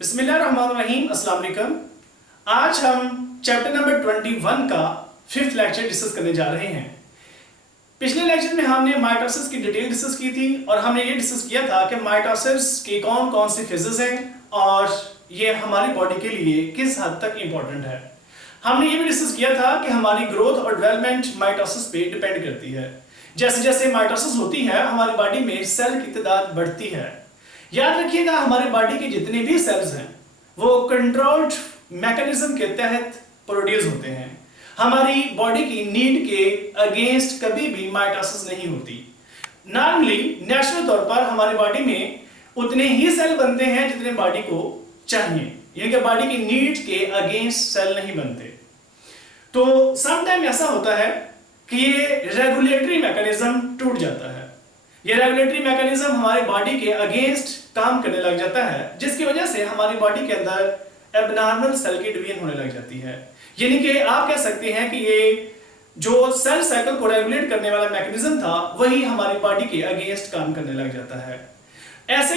बिस्मिल्लाहिर्रहमानिर्रहीम, अस्सलाम वालेकुम। आज हम चैप्टर नंबर 21 का 5th लेक्चर डिस्कस करने जा रहे हैं। पिछले लेक्चर में हमने माइटोसिस की डिटेल डिस्कस की थी और हमने ये डिस्कस किया था कि माइटोसिस के कौन कौन से फेजेस हैं और ये हमारी बॉडी के लिए किस हद तक इम्पोर्टेंट है। हमने ये भी डिस्कस किया था कि हमारी ग्रोथ और डेवलपमेंट माइटोसिस पे डिपेंड करती है। जैसे जैसे माइटोसिस होती है हमारी बॉडी में सेल की तादाद बढ़ती है। याद रखिएगा, हमारी बॉडी के जितने भी सेल्स हैं वो कंट्रोल्ड मैकेनिज्म के तहत प्रोड्यूस होते हैं। हमारी बॉडी की नीड के अगेंस्ट कभी भी माइटोसिस नहीं होती। नॉर्मली नेचुरल तौर पर हमारी बॉडी में उतने ही सेल बनते हैं जितने बॉडी को चाहिए, यानी कि बॉडी की नीड के अगेंस्ट सेल नहीं बनते। तो समटाइम ऐसा होता है कि ये रेगुलेटरी मैकेनिज्म टूट जाता है। ये रेगुलेटरी मैकेनिज्म हमारी बॉडी के अगेंस्ट काम करने लग जाता है, जिसकी वजह से हमारी बॉडी के अंदर एबनॉर्मल सेल की डिवीजन होने लग जाती है। यानी कि आप कह सकते हैं कि ये जो सेल साइकिल को रेगुलेट करने वाला मैकेनिज्म था वही हमारी बॉडी के अगेंस्ट काम करने लग जाता है। ऐसे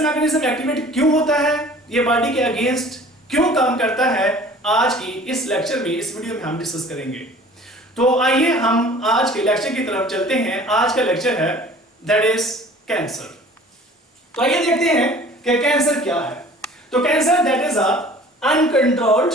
मैकेनिज्म एक्टिवेट क्यों होता है, ये बॉडी के अगेंस्ट क्यों काम करता है, आज की इस लेक्चर में, इस वीडियो में हम डिस्कस करेंगे। तो आइए हम आज के लेक्चर की तरफ चलते हैं। आज का लेक्चर है दैट इज कैंसर। तो आइए देखते हैं कि कैंसर क्या है। तो cancer that is a uncontrolled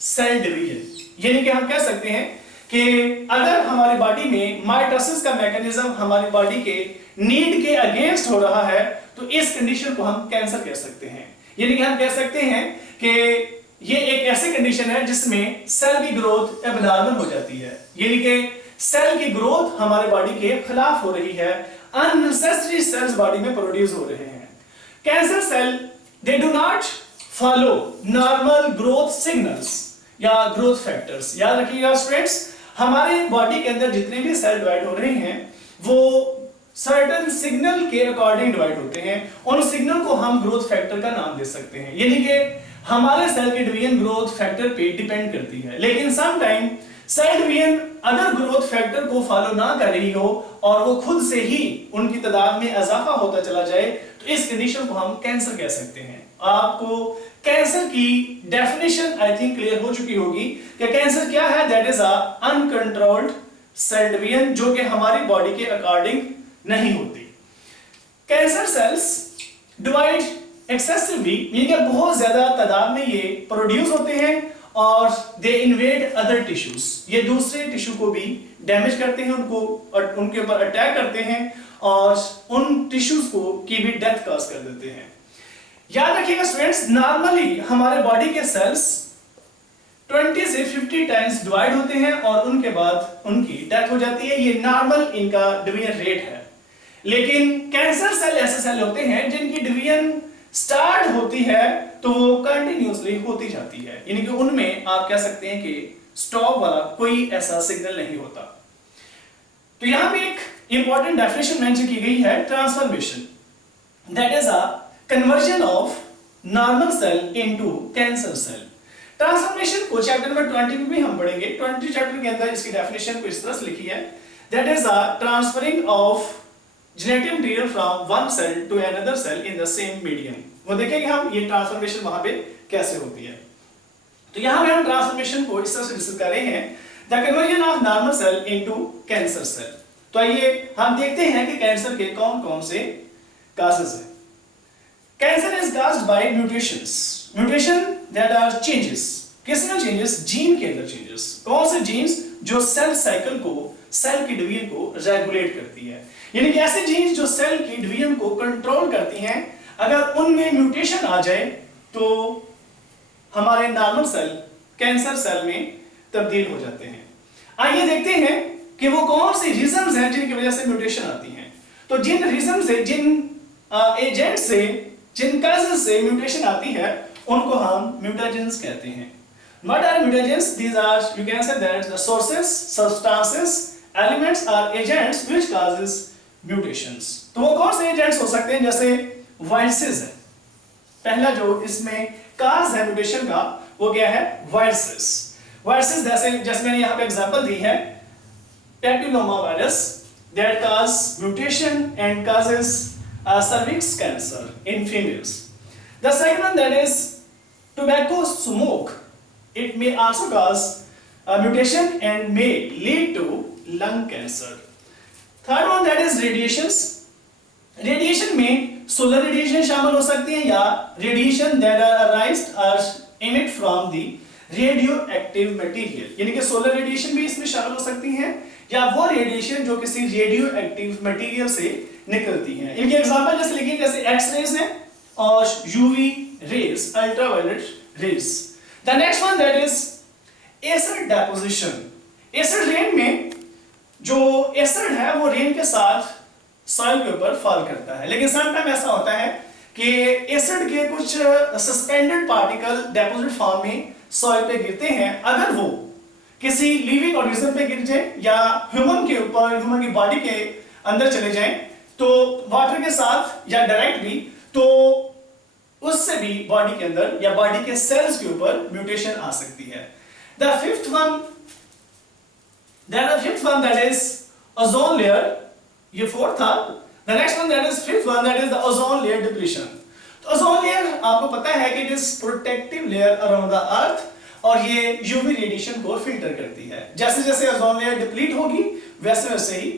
cell division, यानी कि हम कह सकते हैं कि अगर हमारी बॉडी में माइटोसिस का मैकेनिज्म हमारी बॉडी के नीड के अगेंस्ट हो रहा है तो इस कंडीशन को हम कैंसर कह सकते हैं। यानी कि हम कह सकते हैं कि ये एक ऐसी कंडीशन है जिसमें सेल की ग्रोथ एबनॉर्मल हो जाती है, यानी कि सेल की ग्रोथ हमारे बॉडी के खिलाफ हो रही है, अननेसेसरी सेल्स बॉडी में प्रोड्यूस हो रहे हैं। Cancer cell they do not follow normal growth signals या ग्रोथ फैक्टर्स। याद रखिएगा स्टूडेंट्स, हमारे बॉडी के अंदर जितने भी सेल डिवाइड हो रहे हैं वो सर्टेन सिग्नल के अकॉर्डिंग डिवाइड होते हैं। उन सिग्नल को हम ग्रोथ फैक्टर का नाम दे सकते हैं, यानी कि हमारे सेल की डिवीजन ग्रोथ फैक्टर पे डिपेंड करती है। लेकिन सम टाइम सेल डिवीजन अगर ग्रोथ फैक्टर को फॉलो ना कर रही हो और वो खुद से ही उनकी तादाद में इजाफा होता चला जाए तो इस कंडीशन को हम कैंसर कह सकते हैं। आपको कैंसर की डेफिनेशन आई थिंक क्लियर हो चुकी होगी कि कैंसर क्या है। That is a uncontrolled cell division जो कि हमारी बॉडी के अकॉर्डिंग नहीं होती। कैंसर सेल्स डिवाइड एक्सेसिवली, यानी कि बहुत ज्यादा तादाद में ये प्रोड्यूस होते हैं और दे इन्वेड अदर टिश्यूज, ये दूसरे टिश्यू को भी डैमेज करते हैं, उनके ऊपर अटैक करते हैं और उन टिश्यूज को की भी डेथ कॉज कर देते हैं। याद रखिएगा स्टूडेंट्स, नॉर्मली हमारे बॉडी के सेल्स 20 से 50 टाइम्स डिवाइड होते हैं और उनके बाद उनकी डेथ हो जाती है। ये नॉर्मल इनका डिवीजन रेट है। लेकिन कैंसर सेल ऐसे सेल होते हैं जिनकी डिवीजन स्टार्ट होती है तो वो कंटिन्यूअसली होती जाती है, यानी कि उनमें आप कह सकते हैं कि स्टॉप वाला कोई ऐसा सिग्नल नहीं होता। तो यहां पे एक इंपॉर्टेंट डेफिनेशन मेंशन की गई है, transformation, that is a conversion of normal cell into cancer cell. Transformation को चैप्टर नंबर 20 में भी हम पढ़ेंगे। 20 चैप्टर के अंदर इसकी डेफिनेशन को इस तरह से लिखी है, that is a transferring of genetic material from one cell to another cell in the same medium। वो देखेंगे हम ये ट्रांसफॉर्मेशन वहां पे कैसे होती है। तो यहां पे हम ट्रांसफॉर्मेशन को इस तरह से डिस्कस कर रहे हैं, the conversion of normal cell into cancer cell. तो आइए हम देखते हैं कि कैंसर के कौन कौन से काजेस हैं। Cancer is caused by mutation that are changes. किसमें चेंजेस? जीन के अंदर चेंजेस। कौन से जीन्स? जो सेल साइकिल को, सेल की डिवीजन को रेगुलेट करती है, यानी कि ऐसे जीन्स जो सेल की डिवीजन को कंट्रोल करती हैं, अगर उनमें म्यूटेशन आ जाए तो हमारे नॉर्मल सेल कैंसर सेल में तब्दील हो जाते हैं। आइए देखते हैं कि वो कौन से रीजंस हैं जिनकी वजह से म्यूटेशन आती हैं। तो जिन रीजन से, जिन एजेंट से, जिन काजेस से म्यूटेशन आती है उनको हम म्यूटाजेंस कहते हैं। What are mutagens? These are, you can say that the sources, substances, elements or agents which causes mutations। तो वो कौन से एजेंट्स हो सकते हैं? जैसे वायरसेस है, पहला जो इसमें काज है म्यूटेशन का वो क्या है? वायरसेस जैसे मैंने यहाँ पे एग्जांपल दी है, papilloma virus that cause mutation and causes cervix cancer in females। The second one, that is tobacco smoke. It may also cause a mutation and may lead to lung cancer. Third one, that is radiations. Radiation में solar radiation शामिल हो सकती है या radiation that are arised और emit from the radio active material, यानी कि solar radiation भी इसमें शामिल हो सकती हैं या वो रेडिएशन जो किसी रेडियो एक्टिव मटेरियल से निकलती हैं। इनके एग्जांपल जैसे लिखिए, जैसे एक्स रेज है और UV rays, ultraviolet rays. The next one, that is acid deposition. Acid rain में जो एसिड है वो रेन के साथ सॉइल के ऊपर फॉल करता है, लेकिन समटाइम ऐसा होता है कि एसिड के कुछ सस्पेंडेड पार्टिकल डेपोजिट फॉर्म में सॉइल पे गिरते हैं। अगर वो किसी लिविंग ऑर्गेनिज्म पे गिर जाए या ह्यूमन के ऊपर, ह्यूमन की बॉडी के अंदर चले जाएं, तो वाटर के साथ या डायरेक्ट भी, तो उससे भी बॉडी के अंदर या बॉडी के सेल्स के ऊपर म्यूटेशन आ सकती है। The fifth one that is ozone layer, ये फोर्थ था। The next one, that is fifth one, that is the ozone layer depletion. तो ओजोन लेयर आपको पता है कि it is protective layer around the earth और ये यूवी रेडिएशन को फिल्टर करती है। जैसे जैसे ओजोन लेयर डिप्लीट होगी वैसे वैसे ही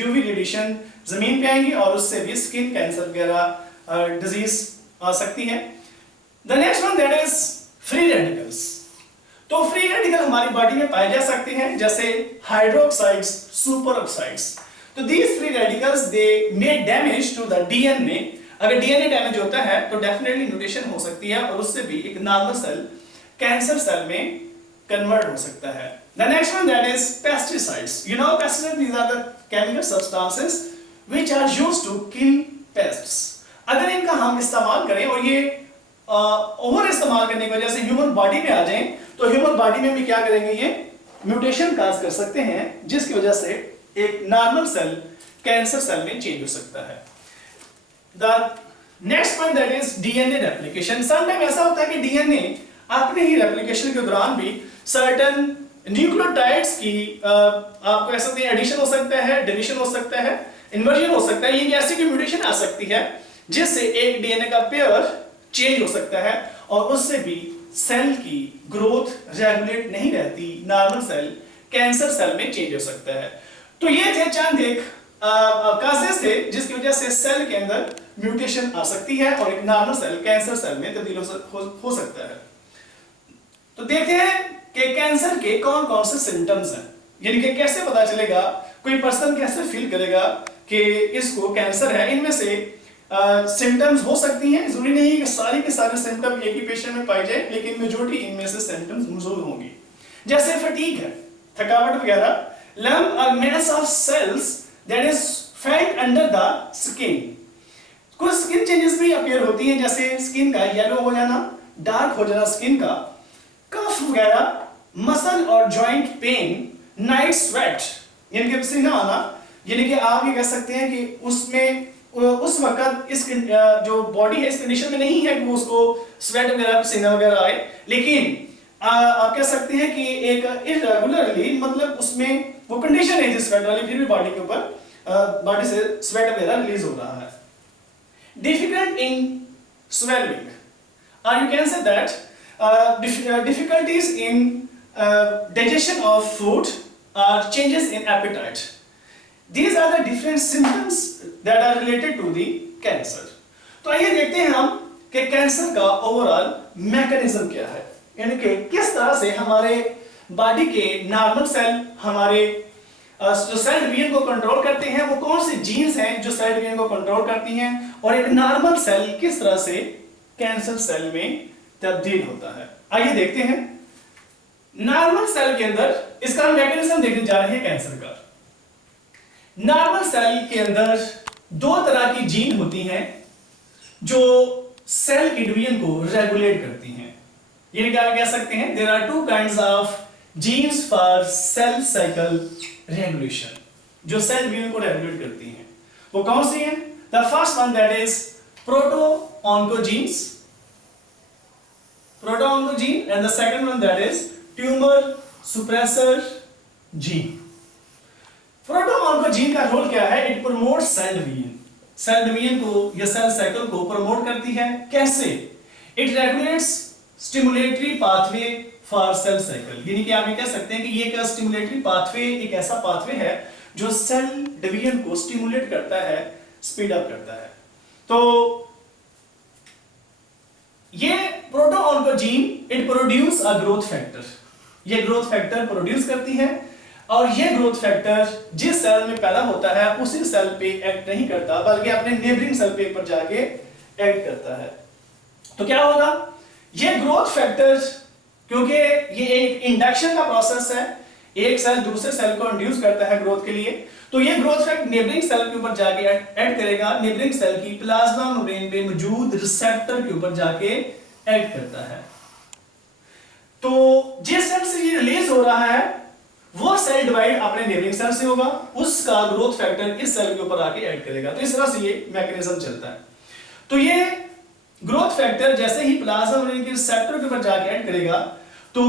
यूवी रेडिएशन जमीन पे आएंगी और उससे भी स्किन कैंसर वगैरह डिजीज आ सकती है। The next one, that is free radicals. तो फ्री रेडिकल हमारी बॉडी में पाए जा सकते हैं, जैसे हाइड्रोक्साइड्स, सुपर ऑक्साइड्स। तो these free radicals they may damage to the DNA। अगर DNA डैमेज होता है तो डेफिनेटली म्यूटेशन हो सकती है और उससे भी एक नॉर्मल सेल कैंसर सेल में कन्वर्ट हो सकता है। The next one, that is pesticides। You know pesticides, these are the chemical substances which are used to kill pests। अगर इनका हम इस्तेमाल करें और ये ओवर इस्तेमाल करने की वजह से ह्यूमन बॉडी में आ जाएं, तो ह्यूमन बॉडी में भी क्या करेंगे, ये म्यूटेशन काज कर सकते हैं, जिसकी वजह से एक नॉर्मल सेल कैंसर सेल में चेंज हो सकता है। The next point, that is DNA replication. Sometime ऐसा होता है कि डीएनए अपने ही रेप्लिकेशन के दौरान भी सर्टेन न्यूक्लियोटाइड्स की आपको ऐसा एडिशन हो सकता है, डिलीशन हो सकता है, इन्वर्जन हो सकता है, ये ऐसी कोई म्यूटेशन आ सकती है जिससे एक डीएनए का पेयर चेंज हो सकता है और उससे भी सेल की ग्रोथ रेगुलेट नहीं रहती, नॉर्मल सेल कैंसर सेल में चेंज हो सकता है। तो ये थे चंद एक कासेस थे जिसकी वजह से सेल के अंदर म्यूटेशन आ सकती है और एक नॉर्मल सेल कैंसर सेल में तब्दील हो सकता है। तो देखते हैं कि कैंसर के कौन कौन से सिम्टम्स हैं, यानी कि कैसे पता चलेगा, कोई पर्सन कैसे फील करेगा कि इसको कैंसर है। इनमें से सिम्टम्स हो सकती हैं, जरूरी नहीं कि सारे के सारे सिम्टम एक ही पेशेंट में पाए जाए, लेकिन मेजॉरिटी इनमें से सिम्टम्स मौजूद होंगी। जैसे फटीग है, थकावट वगैरह, lump or mass of cells that is found under the skin। कुछ स्किन चेंजेस भी अपीयर होती हैं, जैसे स्किन का येलो हो जाना, डार्क हो जाना स्किन का, कफ वगैरह, मसल और जॉइंट पेन, नाइट स्वेट, यानी कि पसीना आना, यानी कि आप ये कह सकते हैं कि उसमें उस वक्त इस जो बॉडी है इस कंडीशन में नहीं है कि वो उसको स्वेट वगैरह, पसीना वगैरह आए, लेकिन आप कह सकते हैं कि एक इरेगुलरली, मतलब उसमें वो कंडीशन है जिस स्वेट वाली, फिर भी बॉडी के ऊपर बॉडी से स्वेट वगैरह रिलीज हो रहा है। डिफिकल्ट इन स्वेलिंग, और you can say that difficulties in digestion of food और changes in appetite. These are the different symptoms that are related to the cancer। तो आइए देखते हैं हम कि कैंसर का ओवरऑल मैकेनिज्म क्या है, यानी कि किस तरह से हमारे बॉडी के नॉर्मल सेल हमारे जो सेल डिवीजन को कंट्रोल करते हैं, वो कौन सी जीन्स हैं जो सेल डिवीजन को कंट्रोल करती हैं, और एक नॉर्मल सेल किस तरह से कैंसर सेल में तब्दील होता है। आइए देखते हैं। नॉर्मल सेल के अंदर इसका मैकेनिज्म देखने जा रहे हैं कैंसर का। नॉर्मल सेल के अंदर दो तरह की जीन होती हैं जो सेल की डिवीजन को रेगुलेट करती हैं, यानी क्या कह सकते हैं, there are two kinds of genes for cell cycle regulation, जो सेल डिवीजन को रेगुलेट करती हैं। वो कौन सी हैं? The first one that is proto-oncogenes, proto-oncogene, and the second one that is tumour suppressor gene. Proto-oncogene का रोल क्या है? It promotes cell division, cell division को या सेल साइकिल को प्रमोट करती है। कैसे? It regulates stimulatory pathway for cell cycle, यानी कि आप ये कह सकते हैं कि ये एक स्टिमुलेटरी पाथवे एक ऐसा पाथवे है जो सेल डिवीजन को स्टिमुलेट करता है, स्पीड अप करता है। तो ये proto-oncogene it produce a growth factor, ये ग्रोथ फैक्टर प्रोड्यूस करती है और ये ग्रोथ फैक्टर जिस सेल में पैदा होता है उसी सेल पे एक्ट नहीं करता बल्कि अपने नेबरिंग सेल पे पर जाके एक्ट करता है। तो क्या होगा, ये ग्रोथ फैक्टर, क्योंकि ये एक इंडक्शन का प्रोसेस है, एक सेल दूसरे सेल को इंड्यूस करता है ग्रोथ के लिए, तो ये ग्रोथ फैक्टर नेबरिंग सेल के ऊपर जाके एक्ट करेगा, नेबरिंग सेल की प्लाज्मा मेम्ब्रेन पे मौजूद रिसेप्टर के ऊपर जाके एक्ट करता है। तो जिस सेल से ये रिलीज हो रहा है वो सेल डिवाइड अपने नेबरिंग सेल से होगा, उसका ग्रोथ फैक्टर इस सेल के ऊपर आके ऐड करेगा। तो इस तरह से ये मैकेनिज्म चलता है। तो ये ग्रोथ फैक्टर जैसे ही प्लाज्मा मेम्ब्रेन के रिसेप्टर के ऊपर जाके ऐड करेगा तो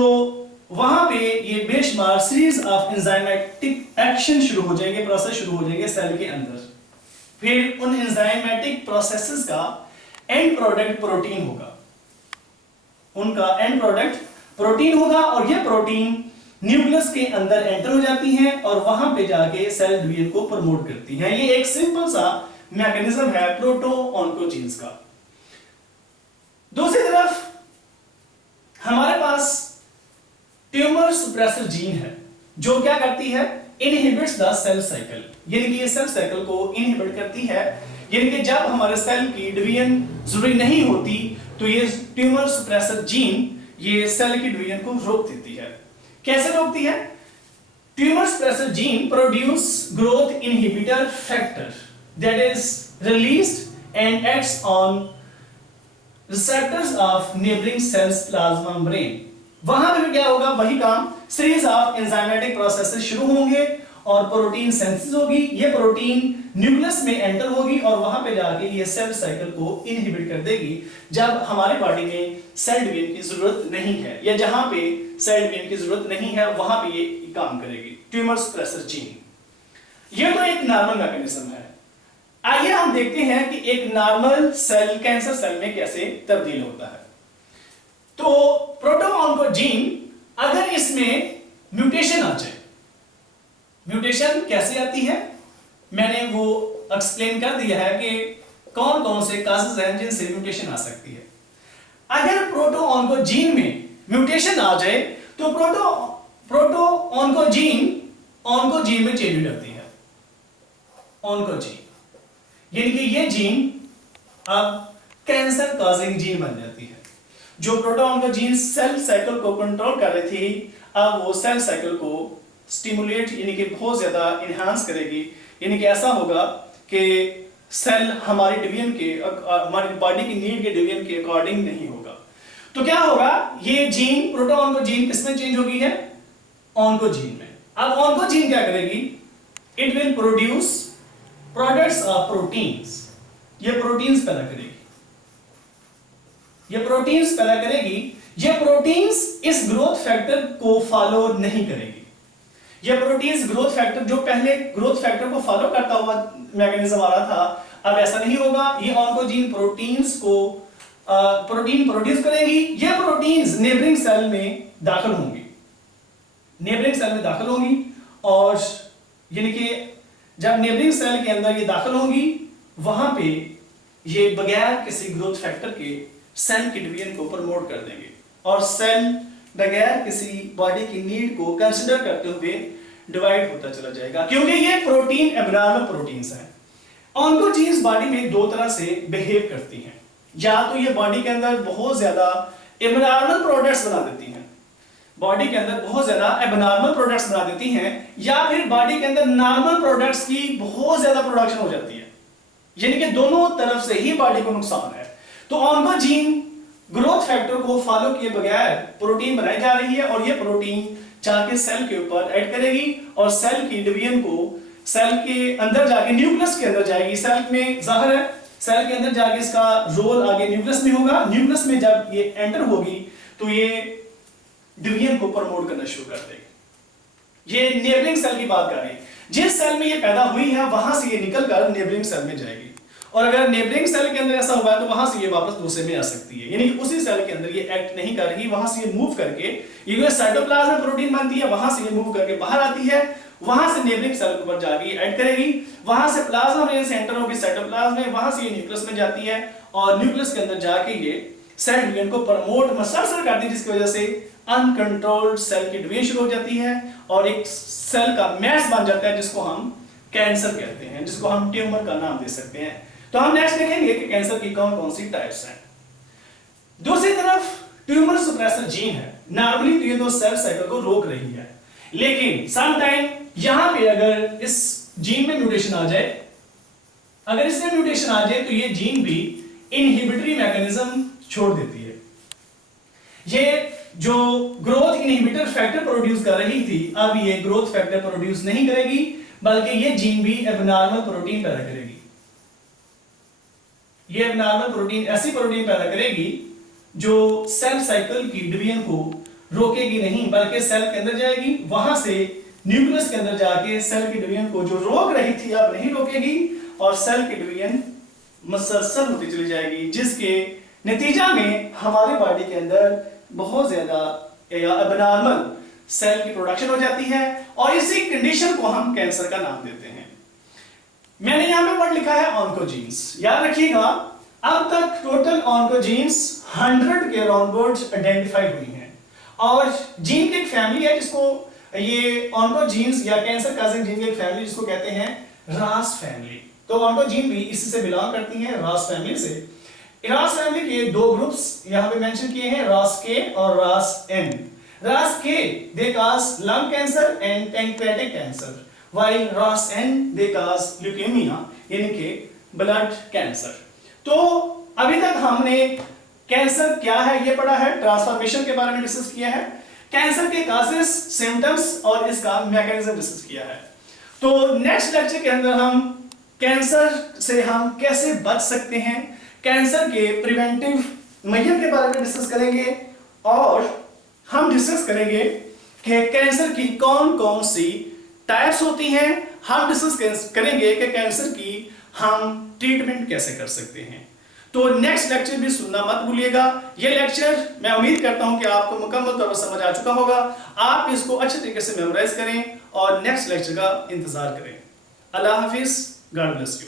वहां पे ये बेशुमार सीरीज ऑफ एंजाइमेटिक एक्शन शुरू हो जाएंगे, प्रोसेस शुरू हो जाएंगे सेल के अंदर। फिर उन एंजाइमेटिक प्रोसेसेस का एंड प्रोडक्ट प्रोटीन होगा, उनका एंड प्रोडक्ट प्रोटीन होगा और ये प्रोटीन न्यूक्लियस के अंदर एंटर हो जाती हैं और वहां पे जाके सेल डिवीजन को प्रमोट करती हैं। ये एक सिंपल सा मैकेनिज्म है प्रोटोऑन्कोजीन्स का। दूसरी तरफ हमारे पास ट्यूमर सुप्रेसर जीन है जो क्या करती है, इनहिबिट्स द सेल साइकिल, यानी कि ये सेल साइकिल को इनहिबिट करती है, यानी कि जब हमारे सेल की डिवीजन जरूरी नहीं होती तो ये ट्यूमर सुप्रेसर जीन ये सेल की डिवीजन को रोक देती है। कैसे रोकती है? Tumour suppressor gene produce growth inhibitor factor that is released and acts on receptors of neighbouring cells plasma membrane. वहां पे क्या होगा, वही काम, सीरीज ऑफ एंजाइमेटिक प्रोसेसेस शुरू होंगे और प्रोटीन सिंथेसिस होगी, ये प्रोटीन न्यूक्लियस में एंटर होगी और वहां पे जाके ये सेल साइकिल को इनहिबिट कर देगी जब हमारे बॉडी में सेल डिवीजन की जरूरत नहीं है या जहां पे सेल डिवीजन की जरूरत नहीं है वहां पे ये काम करेगी ट्यूमर सुप्रेसर जीन। ये तो एक नॉर्मल मैकेनिज्म है। आइए हम देखते हैं कि एक नॉर्मल सेल कैंसर सेल में कैसे तब्दील होता है। तो प्रोटोऑन्कोजीन अगर इसमें म्यूटेशन आ जाए, म्यूटेशन कैसे आती है मैंने वो एक्सप्लेन कर दिया है कि कौन कौन से काजेस हैं जिनसे म्यूटेशन आ सकती है। अगर प्रोटोऑन्कोजीन में म्यूटेशन आ जाए तो प्रोटोऑन्कोजीन ऑन्कोजीन में चेंज हो जाती है। ऑन्कोजीन यानी कि ये जीन अब कैंसर कॉजिंग जीन बन जाती है। जो प्रोटोऑन्कोजीन सेल साइकिल को कंट्रोल कर रही थी अब वो सेल साइकिल को स्टिमुलेट यानी कि बहुत ज्यादा इनहांस करेगी, यानी कि ऐसा होगा कि सेल हमारी डिवीजन के हमारी बॉडी की नीड के डिवीजन के अकॉर्डिंग नहीं होगा। तो क्या होगा, ये जीन प्रोटोऑन्कोजीन किसमें चेंज होगी है, ऑन्कोजीन में। अब ऑन्कोजीन क्या करेगी, it will produce products of proteins, ये प्रोटीन्स पैदा करेगी, ये प्रोटीन्स पैदा करेगी। ये प्रोटीन्स इस ग्रोथ फैक्टर को फॉलो नहीं करेगी। ये प्रोटीन्स ग्रोथ फैक्टर जो पहले ग्रोथ फैक्टर को फॉलो करता हुआ मैकेनिज्म आ रहा था अब ऐसा नहीं होगा। ये ऑन्कोजीन प्रोटीन्स को प्रोटीन प्रोड्यूस करेगी। ये प्रोटीन्स नेबरिंग सेल में दाखिल होंगी, नेबरिंग सेल में दाखिल होंगी और यानी कि जब नेबरिंग सेल के अंदर ये दाखिल होंगी वहां पे ये बगैर किसी ग्रोथ फैक्टर के सेल की डिवीजन को प्रमोट कर देंगे और सेल बगैर किसी बॉडी की नीड को कंसीडर करते हुए डिवाइड होता चला जाएगा, क्योंकि ये प्रोटीन एबनॉर्मल प्रोटीन्स हैं। ऑन्कोजीन्स बॉडी में दो तरह से बिहेव करती हैं, या तो ये बॉडी के अंदर बहुत ज्यादा एबनॉर्मल प्रोडक्ट्स बना देती हैं, बॉडी के अंदर बहुत ज्यादा एबनॉर्मल प्रोडक्ट्स बना देती हैं, या फिर बॉडी के अंदर नॉर्मल प्रोडक्ट्स की बहुत ज्यादा प्रोडक्शन हो जाती है, यानी कि दोनों तरफ से ही बॉडी को नुकसान है। तो ऑन्कोजीन ग्रोथ फैक्टर को फॉलो किए बगैर प्रोटीन बनाई जा रही है और ये प्रोटीन जाके सेल के ऊपर ऐड करेगी और सेल की डिवीजन को सेल के अंदर जाके न्यूक्लियस के अंदर जाएगी। सेल में जाहिर है सेल के अंदर जाके इसका रोल आगे न्यूक्लियस में होगा। न्यूक्लियस में जब ये एंटर होगी तो ये डिवीजन को प्रमोट करना शुरू कर देगी। ये नेबरिंग सेल की बात कर रही है, जिस सेल में ये पैदा हुई है वहां से ये निकल कर नेबरिंग सेल में जाएगी और अगर नेबरिंग सेल के अंदर ऐसा हुआ है तो वहां से ये वापस दूसरे में आ सकती है, यानी कि उसी सेल के अंदर ये एक्ट नहीं कर रही, वहां से ये मूव करके ये जो साइटोप्लाज्म में प्रोटीन बनती है वहां से ये मूव करके बाहर आती है, वहां से नेबरिंग सेल के ऊपर जाके ऐड करेगी, वहां से प्लाज्मा में सेंटर होगी साइटोप्लाज्म में, वहां से ये न्यूक्लियस में जाती है और न्यूक्लियस के अंदर जाके ये सेल डिवीजन को प्रमोट मसलसल करती है, जिसकी वजह से अनकंट्रोल्ड सेल की डिवीजन शुरू हो जाती है और एक सेल का मैस बन जाता है जिसको हम कैंसर कहते हैं, जिसको हम ट्यूमर का नाम दे सकते हैं। तो हम नेक्स्ट देखेंगे कि कैंसर की कौन कौन सी टाइप्स हैं। दूसरी तरफ ट्यूमर सुप्रेसर जीन है, नॉर्मली तो ये दो सेल साइकिल को रोक रही है, लेकिन सम टाइम यहां पे अगर इस जीन में म्यूटेशन आ जाए, अगर इसमें म्यूटेशन आ जाए तो ये जीन भी इनहिबिटरी मैकेनिज्म छोड़ देती है। ये जो ग्रोथ इनहिबिटर फैक्टर प्रोड्यूस कर रही थी, अब ये ग्रोथ फैक्टर प्रोड्यूस नहीं करेगी, बल्कि ये जीन भी एबनॉर्मल प्रोटीन पैदा करेगी। ये एबनॉर्मल प्रोटीन ऐसी प्रोटीन पैदा करेगी जो सेल साइकिल की डिवीजन को रोकेगी नहीं, बल्कि सेल के अंदर जाएगी, वहां से न्यूक्लियस के अंदर जाके सेल की डिवीजन को जो रोक रही थी अब नहीं रोकेगी और सेल की डिवीजन मुसलसल होती चली जाएगी, जिसके नतीजा में हमारे बॉडी के अंदर बहुत ज्यादा एबनॉर्मल सेल की प्रोडक्शन हो जाती है और इसी कंडीशन को हम कैंसर का नाम देते हैं। मैंने यहां पे वर्ड लिखा है ऑन्कोजीन्स, याद रखिएगा अब तक टोटल ऑन्कोजीन्स 100 के अराउंड आइडेंटिफाई हुई हैं और जीन की एक फैमिली है जिसको ये ऑन्कोजीन्स या कैंसर काजिंग जीन की एक फैमिली जिसको कहते हैं रास फैमिली। तो ऑन्कोजीन भी इसी से बिलोंग करती हैं, रास फैमिली से। रास फैमिली के दो ग्रुप्स यहां पे मेंशन किए हैं, रास के और रास एन। रास के they cause lung cancer and pancreatic cancer, while RAS N they cause leukemia यानी कि ब्लड कैंसर। तो अभी तक हमने कैंसर क्या है ये पढ़ा है, ट्रांसफॉर्मेशन के बारे में डिस्कस किया है, कैंसर के काजेस, सिम्टम्स और इसका मैकेनिज्म डिस्कस किया है। तो नेक्स्ट लेक्चर के अंदर हम कैंसर से हम कैसे बच सकते हैं, कैंसर के प्रिवेंटिव मेजर के बारे में डिस्कस करेंगे और हम डिस्कस करेंगे कि कैंसर की कौन कौन सी टाइप्स होती हैं। हम डिस्कस करेंगे कि कैंसर की हम ट्रीटमेंट कैसे कर सकते हैं। तो नेक्स्ट लेक्चर भी सुनना मत भूलिएगा। ये लेक्चर मैं उम्मीद करता हूं कि आपको मुकम्मल तौर पर समझ आ चुका होगा। आप इसको अच्छे तरीके से मेमोराइज करें और नेक्स्ट लेक्चर का इंतजार करें। अल्लाह हाफिज, गॉड ब्लेस यू।